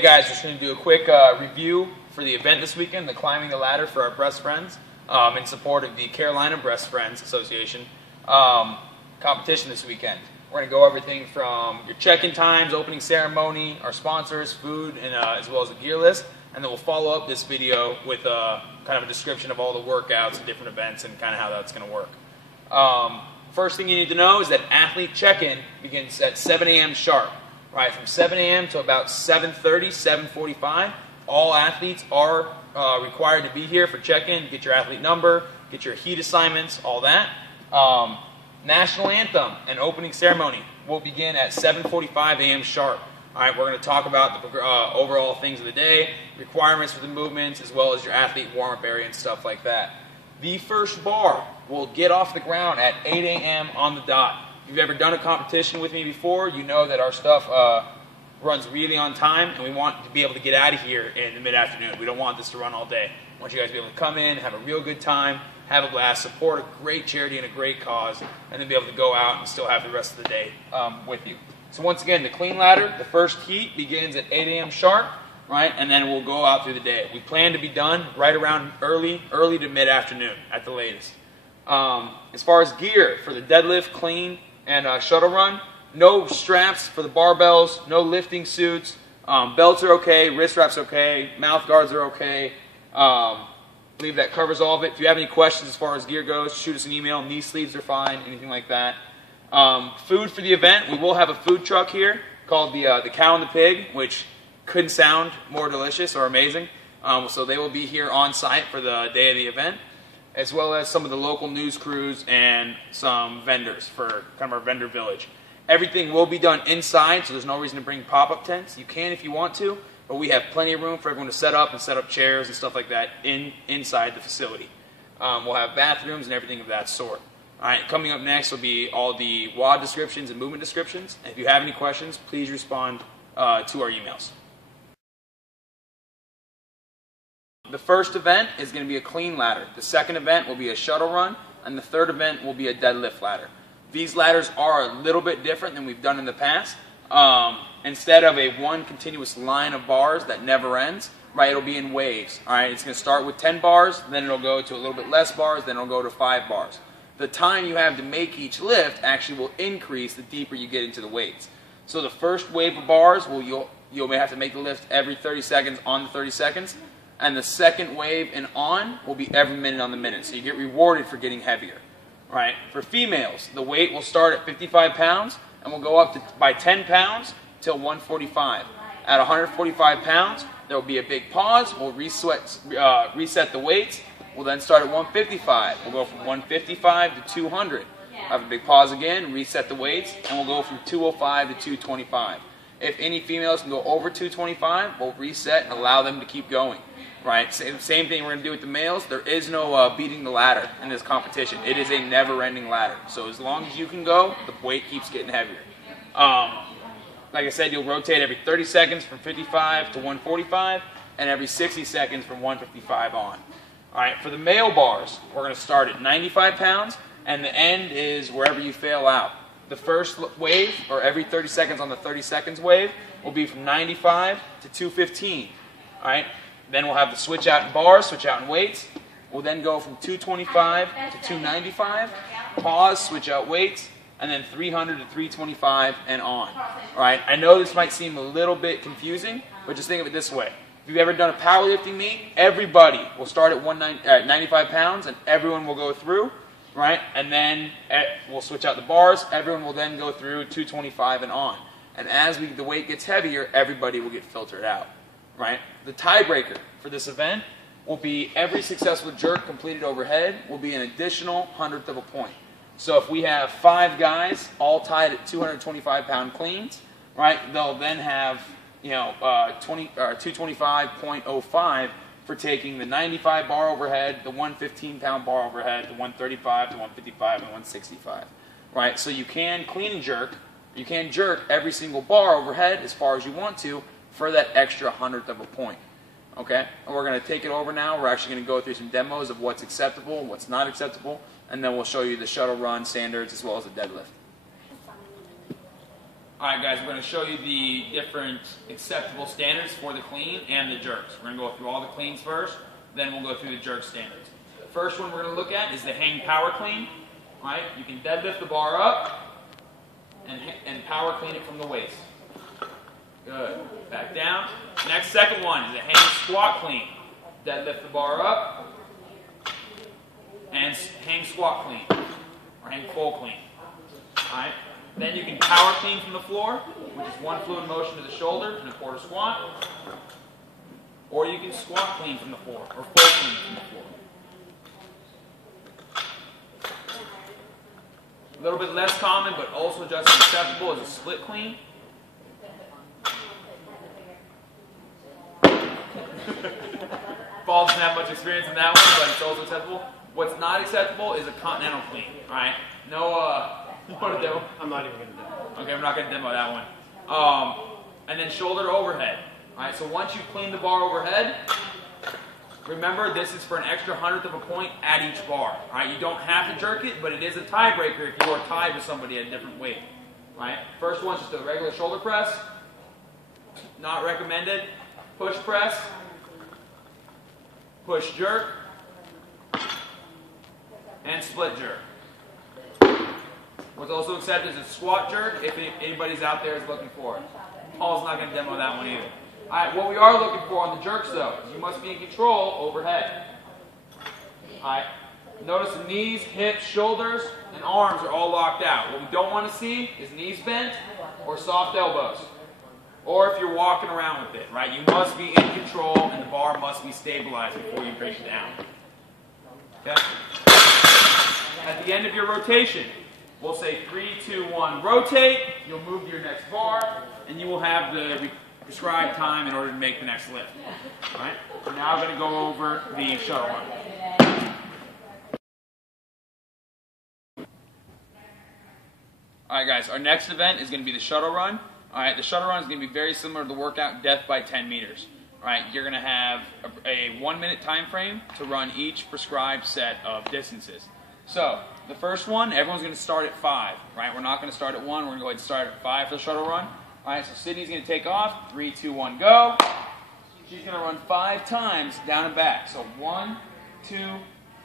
Hey guys, just going to do a quick review for the event this weekend, the Climbing the Ladder for Our Breast Friends, in support of the Carolina Breast Friends Association competition this weekend. We're going to go everything from your check-in times, opening ceremony, our sponsors, food, and as well as a gear list, and then we'll follow up this video with kind of a description of all the workouts and different events and kind of how that's going to work. First thing you need to know is that athlete check-in begins at 7 a.m. sharp. Right, from 7 a.m. to about 7:30, 7:45, all athletes are required to be here for check-in, get your athlete number, get your heat assignments, all that. National anthem and opening ceremony will begin at 7:45 a.m. sharp. All right, we're going to talk about the overall things of the day, requirements for the movements, as well as your athlete warm-up area and stuff like that. The first bar will get off the ground at 8 a.m. on the dot. If you've ever done a competition with me before, you know that our stuff runs really on time, and we want to be able to get out of here in the mid-afternoon. We don't want this to run all day. I want you guys to be able to come in, have a real good time, have a blast, support a great charity and a great cause, and then be able to go out and still have the rest of the day with you. So once again, the clean ladder, the first heat begins at 8 a.m. sharp, right, and then we'll go out through the day. We plan to be done right around early to mid-afternoon at the latest. As far as gear for the deadlift, clean, and shuttle run, no straps for the barbells, no lifting suits, belts are okay, wrist wraps okay, mouth guards are okay. I believe that covers all of it. If you have any questions as far as gear goes, shoot us an email. Knee sleeves are fine, anything like that. Food for the event, we will have a food truck here called the Cow and the Pig, which couldn't sound more delicious or amazing. So they will be here on site for the day of the event, as well as some of the local news crews and some vendors for kind of our vendor village. Everything will be done inside, so there's no reason to bring pop-up tents. You can if you want to, but we have plenty of room for everyone to set up chairs and stuff like that inside the facility. We'll have bathrooms and everything of that sort. All right, coming up next will be all the WOD descriptions and movement descriptions. And if you have any questions, please respond to our emails. The first event is going to be a clean ladder. The second event will be a shuttle run, and the third event will be a deadlift ladder. These ladders are a little bit different than we've done in the past. Instead of a one continuous line of bars that never ends, right, it'll be in waves. All right, it's going to start with 10 bars, then it'll go to a little bit less bars, then it'll go to 5 bars. The time you have to make each lift actually will increase the deeper you get into the weights. So the first wave of bars, you'll may have to make the lift every 30 seconds on the 30 seconds. And the second wave and on will be every minute on the minute. So you get rewarded for getting heavier. Right? For females, the weight will start at 55 pounds and will go up by 10 pounds till 145. At 145 pounds, there will be a big pause. We'll reset the weights. We'll then start at 155. We'll go from 155 to 200. Have a big pause again, reset the weights, and we'll go from 205 to 225. If any females can go over 225, we'll reset and allow them to keep going. Right, same thing we're going to do with the males. There is no beating the ladder in this competition. It is a never-ending ladder. So as long as you can go, the weight keeps getting heavier. Like I said, you'll rotate every 30 seconds from 55 to 145, and every 60 seconds from 155 on. All right, for the male bars, we're going to start at 95 pounds, and the end is wherever you fail out. The first wave, or every 30 seconds on the 30 seconds wave, will be from 95 to 215. All right. Then we'll have the switch out in bars, switch out in weights. We'll then go from 225 to 295, pause, switch out weights, and then 300 to 325 and on. All right, I know this might seem a little bit confusing, but just think of it this way. If you've ever done a powerlifting meet, everybody will start at 95 pounds and everyone will go through, right? And then we'll switch out the bars. Everyone will then go through 225 and on. And as the weight gets heavier, everybody will get filtered out. Right? The tiebreaker for this event will be every successful jerk completed overhead will be an additional 100th of a point. So if we have 5 guys all tied at 225-pound cleans, right? They'll then have 225.05 for taking the 95 bar overhead, the 115-pound bar overhead, the 135 to 155 and 165. Right? So you can clean and jerk. You can jerk every single bar overhead as far as you want to, for that extra 100th of a point. Okay? And we're going to take it over now. We're actually going to go through some demos of what's acceptable and what's not acceptable, and then we'll show you the shuttle run standards as well as the deadlift. Alright guys, we're going to show you the different acceptable standards for the clean and the jerks. We're going to go through all the cleans first, then we'll go through the jerk standards. The first one we're going to look at is the hang power clean. Alright, you can deadlift the bar up and power clean it from the waist. Good. Back down. Next, second one is a hang squat clean. Deadlift the bar up and hang squat clean or hang full clean. Alright. Then you can power clean from the floor, which is one fluid motion to the shoulder and a quarter squat. Or you can squat clean from the floor or full clean from the floor. A little bit less common, but also just as acceptable, is a split clean. Paul doesn't have much experience in that one, but it's also acceptable. What's not acceptable is a continental clean. All right, no. You want to demo? I'm not even going to demo. Okay, I'm not going to demo that one. And then shoulder to overhead. All right, so once you clean the bar overhead, remember this is for an extra 100th of a point at each bar. All right, you don't have to jerk it, but it is a tiebreaker if you are tied with somebody at a different weight. All right, first one's just a regular shoulder press. Not recommended. Push press. Push jerk. And split jerk. What's also accepted is a squat jerk if anybody's out there is looking for it. Paul's not going to demo that one either. Alright, what we are looking for on the jerks though is you must be in control overhead. Alright, notice the knees, hips, shoulders, and arms are all locked out. What we don't want to see is knees bent or soft elbows. Or if you're walking around with it, right? You must be in control and the bar must be stabilized before you bring it down. Okay? At the end of your rotation, we'll say 3, 2, 1, rotate. You'll move to your next bar, and you will have the prescribed time in order to make the next lift. All right? We're now going to go over the shuttle run. All right, guys. Our next event is going to be the shuttle run. All right, the shuttle run is going to be very similar to the workout Death by 10 meters. All right, you're going to have a 1-minute time frame to run each prescribed set of distances. So, the first one, everyone's going to start at 5, right? We're not going to start at 1. We're going to go ahead and start at 5 for the shuttle run. All right, so Sydney's going to take off. 3, 2, 1, go. She's going to run 5 times down and back. So 1, 2,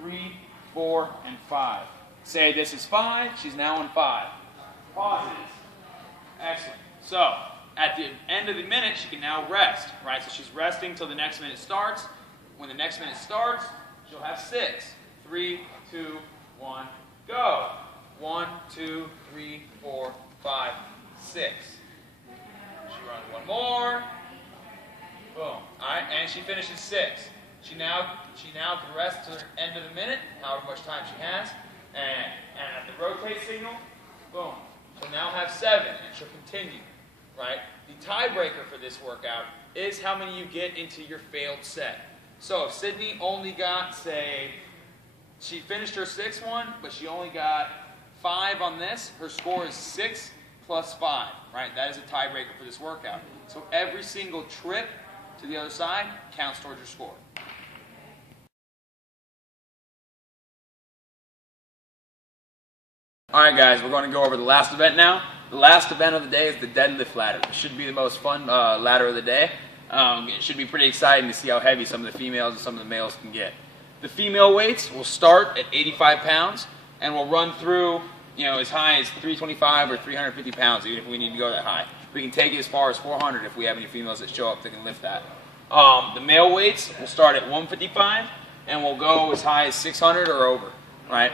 3, 4, and 5. Say this is 5. She's now on 5. Pauses. Excellent. So, at the end of the minute, she can now rest, right? So she's resting till the next minute starts. When the next minute starts, she'll have 6. 3, 2, 1, go. 1, 2, 3, 4, 5, 6. She runs one more. Boom. All right, and she finishes 6. She now can rest to the end of the minute, however much time she has, and at the rotate signal, boom. She'll now have 7, and she'll continue. Right? The tiebreaker for this workout is how many you get into your failed set. So if Sydney only got, say, she finished her 6th one, but she only got 5 on this, her score is 6 plus 5. Right? That is a tiebreaker for this workout. So every single trip to the other side counts towards your score. Alright guys, we're going to go over the last event now. The last event of the day is the deadlift ladder. It should be the most fun ladder of the day. It should be pretty exciting to see how heavy some of the females and some of the males can get. The female weights will start at 85 pounds and will run through, as high as 325 or 350 pounds, even if we need to go that high. We can take it as far as 400 if we have any females that show up that can lift that. The male weights will start at 155 and will go as high as 600 or over. Right?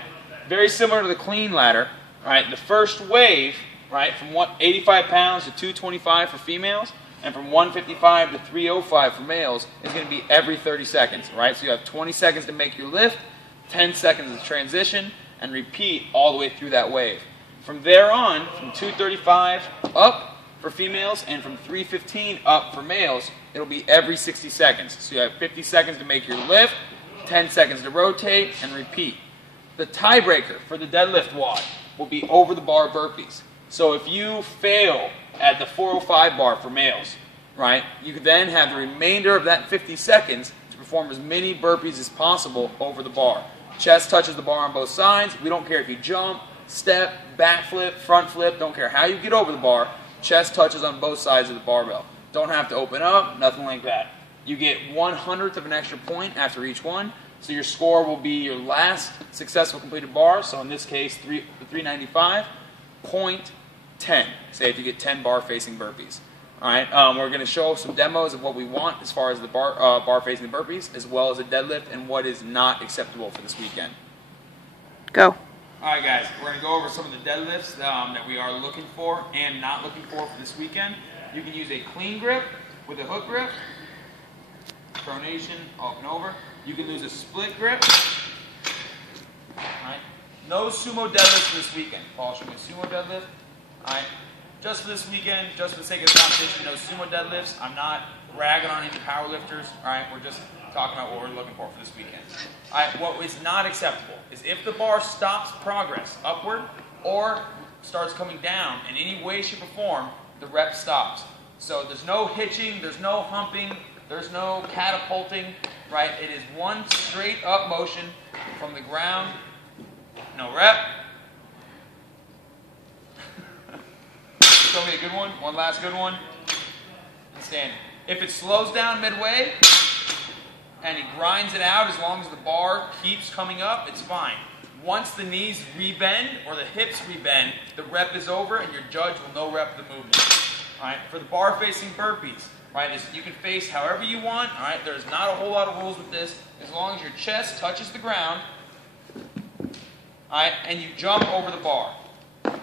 Very similar to the clean ladder. Right? The first wave, right, from 85 pounds to 225 for females, and from 155 to 305 for males, is going to be every 30 seconds, right? So you have 20 seconds to make your lift, 10 seconds of transition, and repeat all the way through that wave. From there on, from 235 up for females, and from 315 up for males, it'll be every 60 seconds. So you have 50 seconds to make your lift, 10 seconds to rotate, and repeat. The tiebreaker for the deadlift WOD will be over the bar burpees. So if you fail at the 405 bar for males, right, you can then have the remainder of that 50 seconds to perform as many burpees as possible over the bar. Chest touches the bar on both sides. We don't care if you jump, step, back flip, front flip, don't care how you get over the bar. chest touches on both sides of the barbell. Don't have to open up, nothing like that. You get 1/100th of an extra point after each one, so your score will be your last successful completed bar, so in this case, the 395.10, say if you get 10 bar-facing burpees. All right, we're going to show some demos of what we want as far as the bar-facing burpees, as well as a deadlift, and what is not acceptable for this weekend. Go. All right, guys, we're going to go over some of the deadlifts that we are looking for and not looking for this weekend. You can use a clean grip with a hook grip, pronation, up and over. You can use a split grip. All right. No sumo deadlifts this weekend. Paul, show me a sumo deadlift. All right. Just for this weekend, just for the sake of the competition, no sumo deadlifts. I'm not ragging on any power lifters. All right. We're just talking about what we're looking for this weekend. All right. What is not acceptable is if the bar stops progress upward or starts coming down in any way, shape, or form, the rep stops. So there's no hitching, there's no humping, there's no catapulting, right? It is one straight up motion from the ground. No rep. Show me a good one. One last good one. And stand. If it slows down midway and he grinds it out, as long as the bar keeps coming up, it's fine. Once the knees rebend or the hips rebend, the rep is over and your judge will no rep the movement. All right. For the bar facing burpees, right, you can face however you want. All right. There's not a whole lot of rules with this. As long as your chest touches the ground, all right, and you jump over the bar.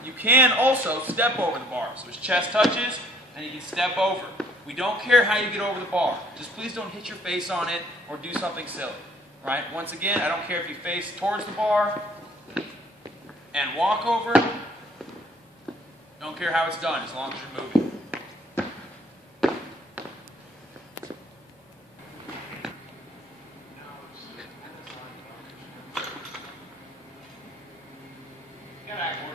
You can also step over the bar. So his chest touches, and you can step over. We don't care how you get over the bar. Just please don't hit your face on it or do something silly. Right? Once again, I don't care if you face towards the bar and walk over. Don't care how it's done, as long as you're moving. You gotta act more.